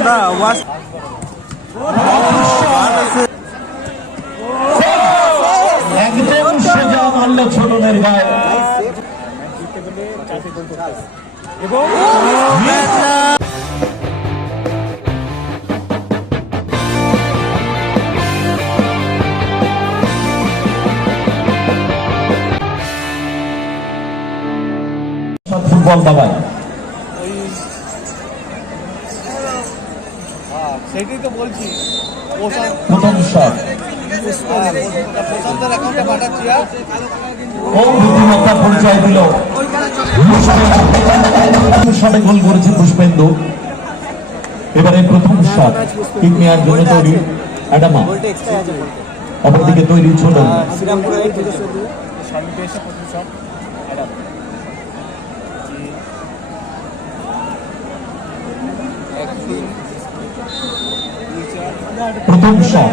দা wash একদম সোজা মারলো ছোটনের গায়ে ফুটবল দাবায় সেটাই তো বলছি। প্রথম শট। প্রশান্তের আর ও বুদ্ধিমত্তার পরিচয় দিল? শটে গোল করেছে পুষ্পেন্দু। এবারে প্রথম শট কিক নেওয়ার জন্য তৈরি অ্যাডামা। অপরদিকে তৈরি ছোট এসে প্রথম শট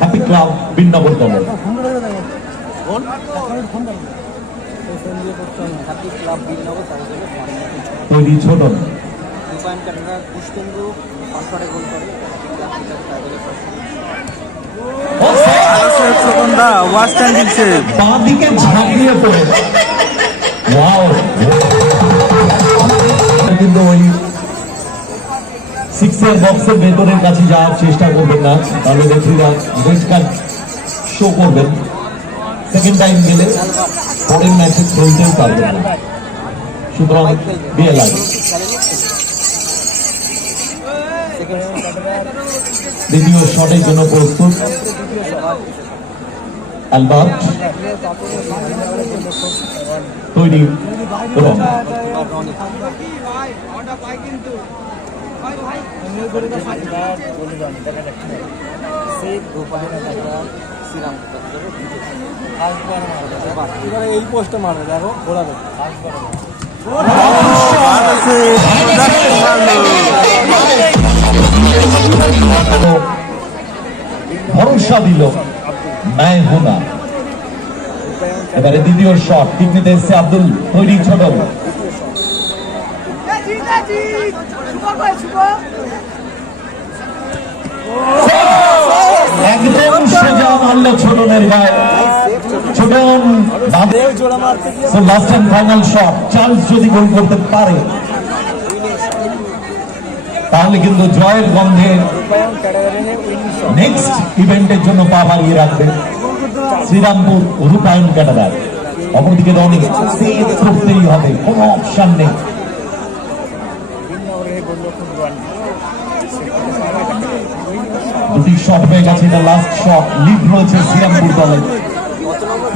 হ্যাপি ক্লাব হাতি বিনগর তাদের তৈরি ছোট রূপায়ণ ক্যামেরা পুষ্পেন্দু পাঁচশটে গোল করে ছোটন দা ওয়াশ বাঁ দিকে ঝাঁকিয়ে পড়ে। ওয়াও সিক্সের বক্সের ভেতরের কাছে যাওয়ার চেষ্টা করবেন না। তাহলে রেফারিরা রেড কার্ড শো করবেন। সেকেন্ড টাইম গেলে পরের ম্যাচে খেলতেও পারবেন না। সুতরাং বিএলআই দ্বিতীয় শটের জন্য প্রস্তুত। অ্যালবার্ট তৈরি এবং রূপায়ণ ক্যামেরা শ্রীরাম তাদের জন্য এবারে এই পোস্টে মারবে দেখো ঘোরাবে। ভরসা দিল ন্যায় হোনা এবারে দ্বিতীয় শট কিডনিতে এসছে আব্দুল তৈরি ছোট। একদম সোজা মারলো লাস্ট যদি পারে, তাহলে কিন্তু জয়ের গন্ধে নেক্সট ইভেন্টের জন্য পা শ্রীরামপুর রূপায়ণ ক্যাটাগার অপরদিকে সেভ করতেই হবে, কোনো অপশন নেই। দুটি শট হয়ে গেছে, এটা লাস্ট শট লিড রয়েছে শ্রীরামপুর দলে।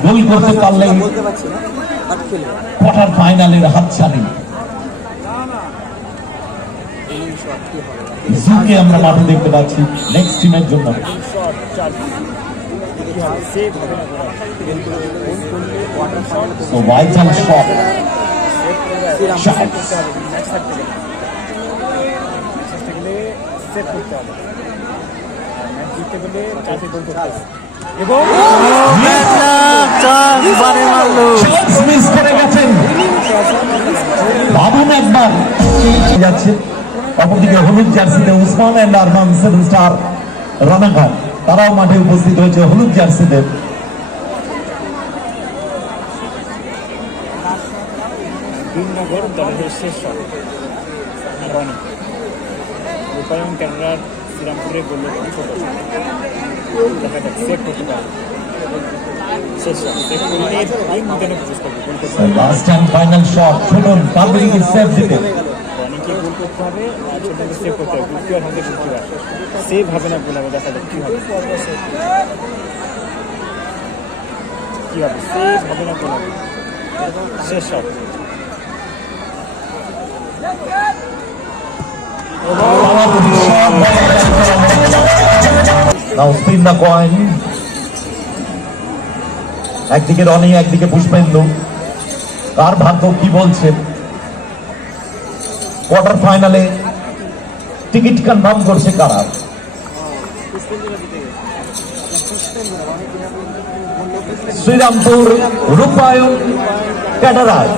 গোল করতে খেলবে কোয়ার্টার ফাইনালের হাতছানি। জুকে আমরা মাঠে দেখতে পাচ্ছি নেক্সট টিমের জন্য। সো ভাইটাল শট করতে হবে। জিততে চারটে গোল করতে তারাও মাঠে উপস্থিত হয়েছে হলুদ দলের শেষ ক্যামেরার শ্রীরামপুরে দেখা যাক সেভ করতে পারবে। হবে last and final shot Chhoton পারবেন সেভ দিতে। রনিকে গোল করতে হবে আর সেভ করতে হবে। সেভ না গোল হবে দেখা যাক কী হবে। কী হবে? সেভ হবে না গোল হবে। শেষ shot now spin the coin একদিকে রনি, একদিকে পুষ্পেন্দু। কার ভাগ্য কি বলছে? কোয়ার্টার ফাইনালে টিকিট কনফার্ম করছে, কারা? শ্রীরামপুর রূপায়ণ ক্যাটারায়